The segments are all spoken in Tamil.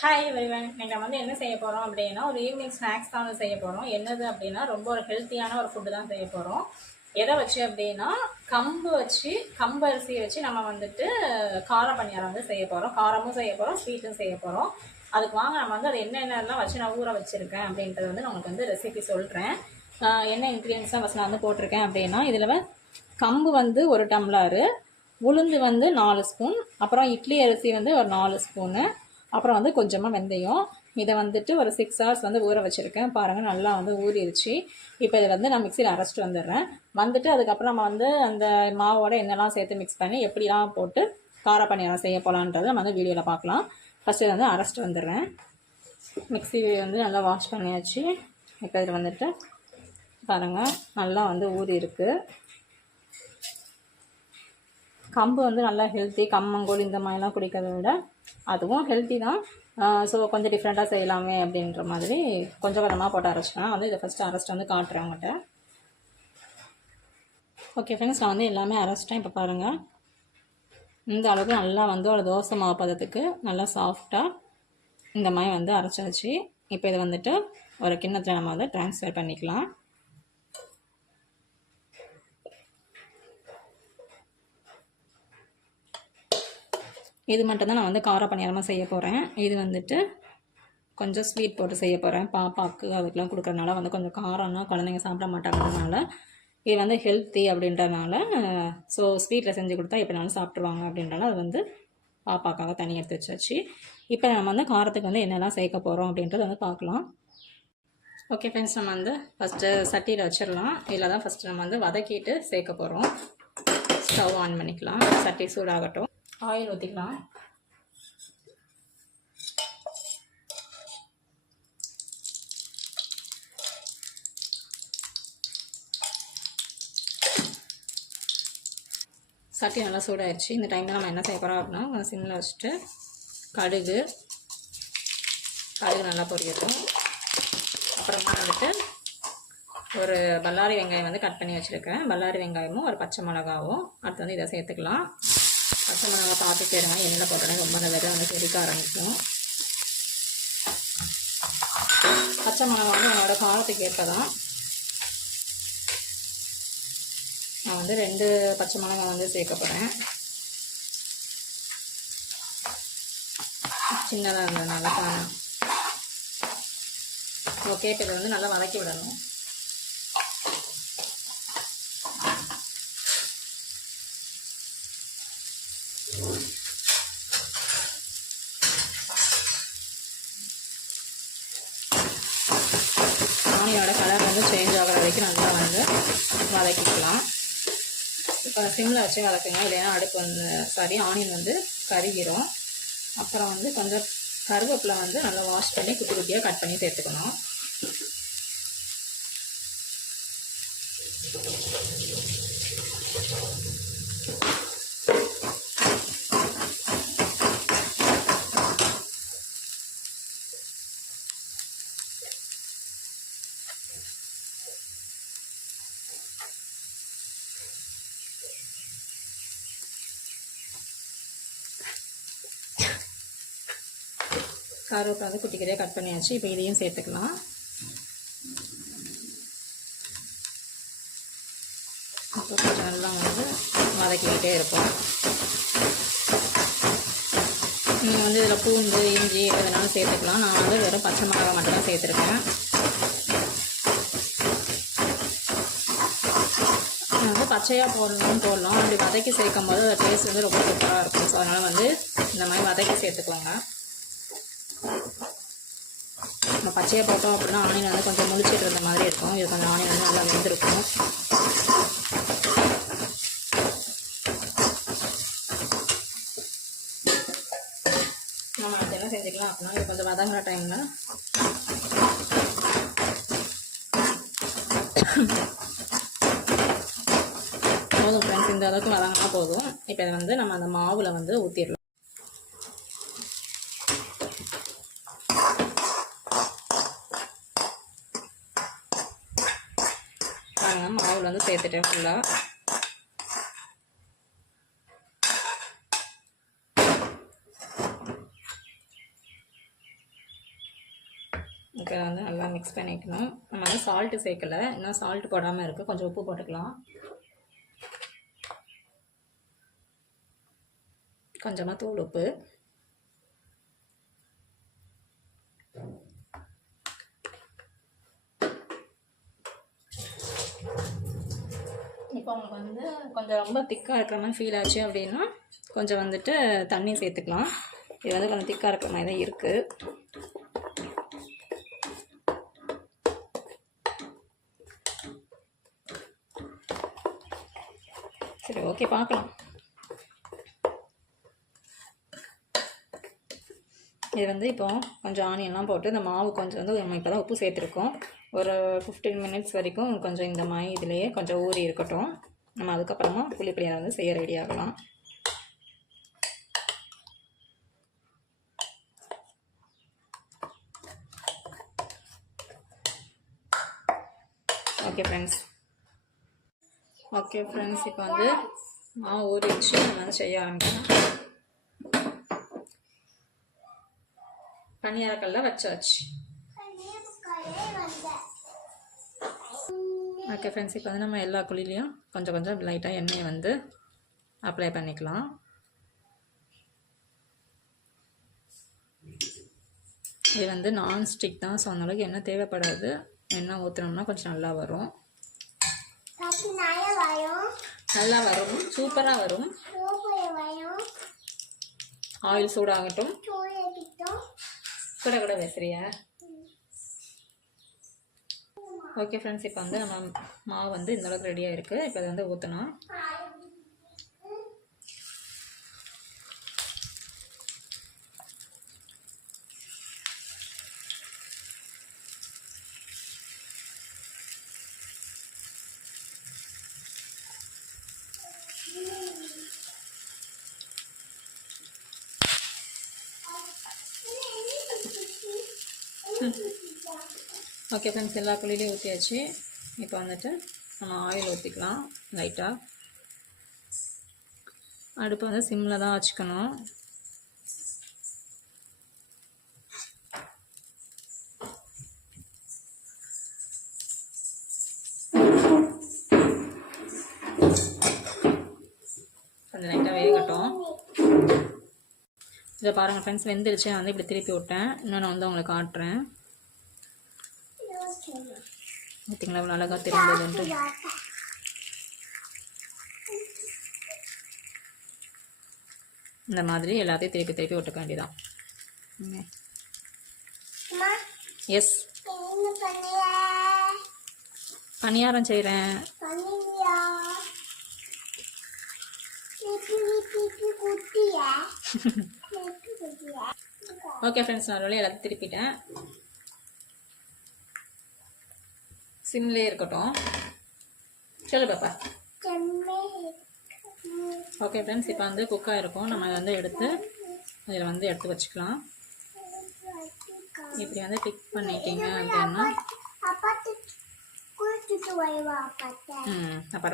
Hi everyone. இன்னைக்கு நம்ம வந்து என்ன செய்ய போகிறோம் அப்படின்னா, ஒரு ஈவினிங் ஸ்நாக்ஸ் தான் வந்து செய்ய போகிறோம். என்னது அப்படின்னா, ரொம்ப ஒரு ஹெல்த்தியான ஒரு ஃபுட்டு தான் செய்ய போகிறோம். எதை வச்சு அப்படின்னா, கம்பு அரிசியை வச்சு நம்ம வந்துட்டு கார பணியாரம் வந்து செய்ய போகிறோம். காரமும் செய்ய போகிறோம், ஸ்வீட்டும் செய்ய போகிறோம். அதுக்கு வாங்க நம்ம வந்து அது என்னென்னலாம் வச்சு நான் ஊற வச்சுருக்கேன் அப்படின்றது வந்து நான் உங்களுக்கு வந்து ரெசிபி சொல்கிறேன். என்ன இன்க்ரீடியன்ஸ்லாம் ஃபஸ்ட் நான் வந்து போட்டிருக்கேன் அப்படின்னா, இதில் கம்பு வந்து 1 டம்ளரு, உளுந்து வந்து 4 ஸ்பூன், அப்புறம் இட்லி அரிசி வந்து ஒரு 4 ஸ்பூனு, அப்புறம் வந்து கொஞ்சமாக வெந்தயம். இதை வந்துட்டு ஒரு 6 ஹவர்ஸ் வந்து ஊற வச்சுருக்கேன். பாருங்கள், நல்லா வந்து ஊறிடுச்சு. இப்போ இதை வந்து நான் மிக்சியில் அரைச்சிட்டு வந்துடுறேன். அதுக்கப்புறம் நம்ம வந்து அந்த மாவோட என்னெல்லாம் சேர்த்து மிக்ஸ் பண்ணி எப்படிலாம் போட்டு கார பணியாரம் செய்ய போகலான்றதை நம்ம வந்து வீடியோவில் பார்க்கலாம். ஃபஸ்ட்டு வந்து அரைச்சிட்டு வந்துடுறேன். மிக்சி வந்து நல்லா வாஷ் பண்ணியாச்சு. இப்போ இதில் வந்துட்டு பாருங்கள், நல்லா வந்து ஊறி இருக்குது. கம்பு வந்து நல்லா ஹெல்த்தி. கம்மங்கூழ் இந்த மாதிரிலாம் குடிக்கிறத விட அதுவும் ஹெல்த்தி தான். ஸோ கொஞ்சம் டிஃப்ரெண்ட்டாக செய்யலாமே அப்படின்ற மாதிரி கொஞ்சம் கொஞ்சமாக போட்டு அரைச்சிட்டேன். வந்து இதை ஃபஸ்ட்டு அரைச்சிட்டு வந்து காட்டுறேன் உங்கள்கிட்ட. ஓகே ஃப்ரெண்ட்ஸ், நான் வந்து எல்லாமே அரைச்சிட்டேன். இப்போ பாருங்கள், இந்த அளவுக்கு நல்லா வந்து ஒரு தோசை மாவு பதத்துக்கு நல்லா சாஃப்டாக இந்த மாதிரி வந்து அரைச்சாச்சு. இப்போ இதை வந்துட்டு ஒரு கிண்ணத்தில் நம்ம வந்து ட்ரான்ஸ்ஃபர் பண்ணிக்கலாம். இது மட்டும்தான் நான் வந்து கார பணியாரமாக செய்ய போகிறேன். இது வந்துட்டு கொஞ்சம் ஸ்வீட் போட்டு செய்ய போகிறேன். பாப்பாவுக்கு அதுக்கெலாம் கொடுக்குறதுனால வந்து கொஞ்சம் காரம்னா குழந்தைங்க சாப்பிட மாட்டாங்கிறதுனால, இது வந்து ஹெல்த்தி அப்படின்றதுனால, ஸோ ஸ்வீட்டில் செஞ்சு கொடுத்தா எப்படினாலும் சாப்பிட்ருவாங்க அப்படின்றனால அது வந்து பாப்பாக்காக தனி எடுத்து வச்சாச்சு. இப்போ நம்ம வந்து காரத்துக்கு வந்து என்னெல்லாம் சேர்க்க போகிறோம் அப்படின்றத வந்து பார்க்கலாம். ஓகே ஃப்ரெண்ட்ஸ், நம்ம வந்து ஃபஸ்ட்டு சட்டியில் வச்சிடலாம். இதில் தான் ஃபஸ்ட்டு நம்ம வந்து வதக்கிட்டு சேர்க்க போகிறோம். ஸ்டவ் ஆன் பண்ணிக்கலாம். சட்டி சூடாகட்டும். ஆயில் ஊற்றிக்கலாம். சட்டி நல்லா சூடாகிடுச்சு. இந்த டைமில் நம்ம என்ன செய்ய போகிறோம் அப்படின்னா, கொஞ்சம் சிம்மில் வச்சுட்டு கடுகு நல்லா பொரியட்டும். அப்புறமா வந்துட்டு ஒரு பல்லாரி வெங்காயம் வந்து கட் பண்ணி வச்சுருக்கேன். பல்லாரி வெங்காயமும் ஒரு பச்சை மிளகாவும் அடுத்து வந்து இதை சேர்த்துக்கலாம். பச்சை மிளகா பார்த்து சேருங்க, எண்ணெய் போட்டோன்னே ரொம்ப நல்லதாக வந்து செடிக்க ஆரம்பிக்கும். பச்சை மிளகா வந்து என்னோட காரத்துக்கு ஏற்ப தான் நான் வந்து 2 பச்சை மிளகாய் வந்து சேர்க்க போகிறேன். சின்னதாக இருந்ததுனால காரம். ஓகே, இப்போ இதை வந்து நல்லா வதக்கி விடணும். ஆனியோட கலர் வந்து சேஞ்ச் ஆகிற வரைக்கும் நல்லா வந்து வதக்கிக்கலாம். இப்போ சிம்மில் வச்சு வதக்குங்க, இல்லைன்னா அடுப்பு வந்து ஆனியன் வந்து கருகிரும். அப்புறம் வந்து கொஞ்சம் கருவேப்பிலை வந்து நல்லா வாஷ் பண்ணி குட்டி குட்டியாக கட் பண்ணி சேர்த்துக்கணும். கருவேப்பிலை வந்து குட்டி குட்டியாக கட் பண்ணியாச்சு. இப்போ இதையும் சேர்த்துக்கலாம். இப்போ கொஞ்சம் நல்லா வந்து வதக்கிக்கிட்டே இருப்போம். நீங்கள் வந்து இதில் பூண்டு, இஞ்சி எதனாலும் சேர்த்துக்கலாம். நான் வந்து வெறும் பச்சை மிளகாய் மட்டும் தான் சேர்த்துருக்கேன். வந்து பச்சையாக போடலாம். அப்படி வதக்கி சேர்க்கும் போது அது டேஸ்ட் வந்து ரொம்ப சூப்பராக இருக்கும். ஸோ அதனால் வந்து இந்த மாதிரி வதக்கி சேர்த்துக்கோங்க. நம்ம பச்சையாக போட்டோம் அப்படின்னா ஆனியன் வந்து கொஞ்சம் முழிச்சிட்டு இருந்த மாதிரி இருக்கும். இது கொஞ்சம் ஆனியன் வந்து நல்லா வெந்திருக்கும். நம்ம அது என்ன செஞ்சுக்கலாம் அப்படின்னா, இது கொஞ்சம் வதங்குற டைமில் போதும் ஃப்ரெண்ட்ஸ், இந்த அளவுக்கு வதங்கினா போதும். இப்போ இதை வந்து நம்ம அந்த மாவில் வந்து ஊற்றிடலாம். மாவில் வந்து சேர்த்துட்டேன் ஃபுல்லாக. இப்போ வந்து நல்லா மிக்ஸ் பண்ணிக்கணும். நம்ம வந்து சால்ட்டு சேர்க்கலை, இன்னும் சால்ட்டு போடாமல் இருக்குது. கொஞ்சம் உப்பு போட்டுக்கலாம். கொஞ்சமாக தூள் உப்பு. இப்போ உங்களுக்கு வந்து கொஞ்சம் ரொம்ப திக்காக இருக்கிற மாதிரி ஃபீல் ஆச்சு அப்படின்னா கொஞ்சம் வந்துட்டு தண்ணி சேர்த்துக்கலாம். இது வந்து கொஞ்சம் திக்காக இருக்கிற மாதிரி தான் இருக்குது. சரி, ஓகே, பார்க்கலாம். இது வந்து இப்போ கொஞ்சம் ஆனியன்லாம் போட்டு இந்த மாவு கொஞ்சம் வந்து நம்ம இப்போ தான் உப்பு சேர்த்துருக்கோம். ஒரு 15 மினிட்ஸ் வரைக்கும் கொஞ்சம் இந்த மாதிரி இதுலேயே கொஞ்சம் ஊறி இருக்கட்டும். நம்ம அதுக்கப்புறமா புளி பணியாரம் வந்து செய்ய ரெடி ஆகலாம். ஓகே ஃப்ரெண்ட்ஸ், இப்போ வந்து மாவு ஊறி வச்சு நம்ம வந்து செய்ய ஆரம்பிக்கலாம். பணியாரக்கல்ல வச்சாச்சு. ஓகே ஃப்ரெண்ட்ஸ், இப்போ வந்து நம்ம எல்லா குழிலையும் கொஞ்சம் கொஞ்சம் லைட்டாக எண்ணெயை வந்து அப்ளை பண்ணிக்கலாம். இது வந்து நான்ஸ்டிக் தான், ஸோ அந்தளவுக்கு எண்ணெய் தேவைப்படாது. எண்ணெய் ஊற்றினோம்னா கொஞ்சம் நல்லா வரும். நல்லா வரும், சூப்பராக வரும். ஆயில் சூடாகட்டும். கூட பேசுறியா? ஓகே ஃப்ரெண்ட்ஸ், இப்போ வந்து நம்ம மாவு வந்து இந்தளவுக்கு ரெடியாக இருக்குது. இப்போ அதை வந்து ஊற்றணும். ஓகே ஃப்ரெண்ட்ஸ், எல்லா குழிலையும் ஊற்றியாச்சு. இப்போ வந்துட்டு நம்ம ஆயில் ஊற்றிக்கலாம். லைட்டாக அடுப்பை வந்து சிம்மில் தான் வச்சுக்கணும். கொஞ்சம் லைட்டாக வேகட்டும். இதை பாருங்கள் ஃப்ரெண்ட்ஸ், வெந்துருச்சு. நான் வந்து இப்படி திருப்பி விட்டேன். இன்னும் நான் வந்து உங்களுக்கு காட்டுறேன். பார்த்தீங்களா இவ்வளோ அழகாக தெரிந்ததுன்ட்டு. இந்த மாதிரி எல்லாத்தையும் திருப்பி விட்டுக்க வேண்டியதான். எஸ், பணியாரம் செய்கிறேன். ஓகே ஃப்ரெண்ட்ஸ், நான் எல்லாத்தையும் திருப்பிட்டேன். சிம்லே இருக்கட்டும். சொல்லு பாப்பா. ஓகே ஃப்ரெண்ட்ஸ், இப்போ வந்து குக்காக இருக்கும். நம்ம வந்து எடுத்து இதில் வந்து எடுத்து வச்சுக்கலாம். இப்படி வந்து டிக் பண்ணிட்டீங்க அப்படின்னா அப்பாட்ட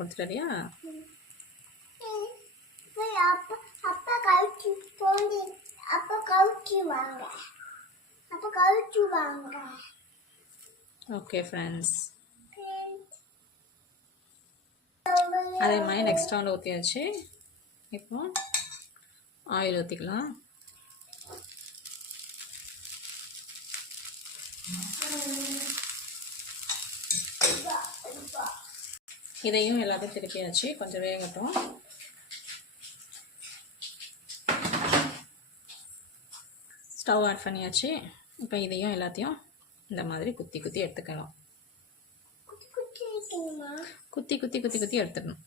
கொடுத்துட்டியா? ஓகே ஃப்ரெண்ட்ஸ், அதே மாதிரி நெக்ஸ்ட் ரவுண்ட் ஊற்றியாச்சு. இப்போ ஆயில் ஊற்றிக்கலாம். இதையும் எல்லாத்தையும் திருப்பியாச்சு. கொஞ்சம் வேகட்டும். ஸ்டவ் ஆட் பண்ணியாச்சு. இப்போ இதையும் எல்லாத்தையும் இந்த மாதிரி குத்தி எடுத்துக்கலாம். குத்தி எடுத்துக்கணும்.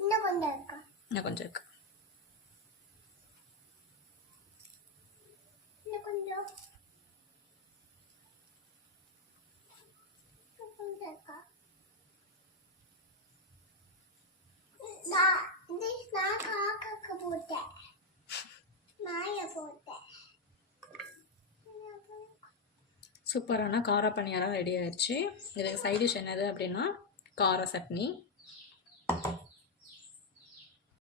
இன்னும் கொஞ்சம் இருக்கு. சூப்பரான கார பணியாரம் ரெடி ஆயிடுச்சு. இதுக்கு சைட் டிஷ் என்னது அப்படின்னா கார சட்னி.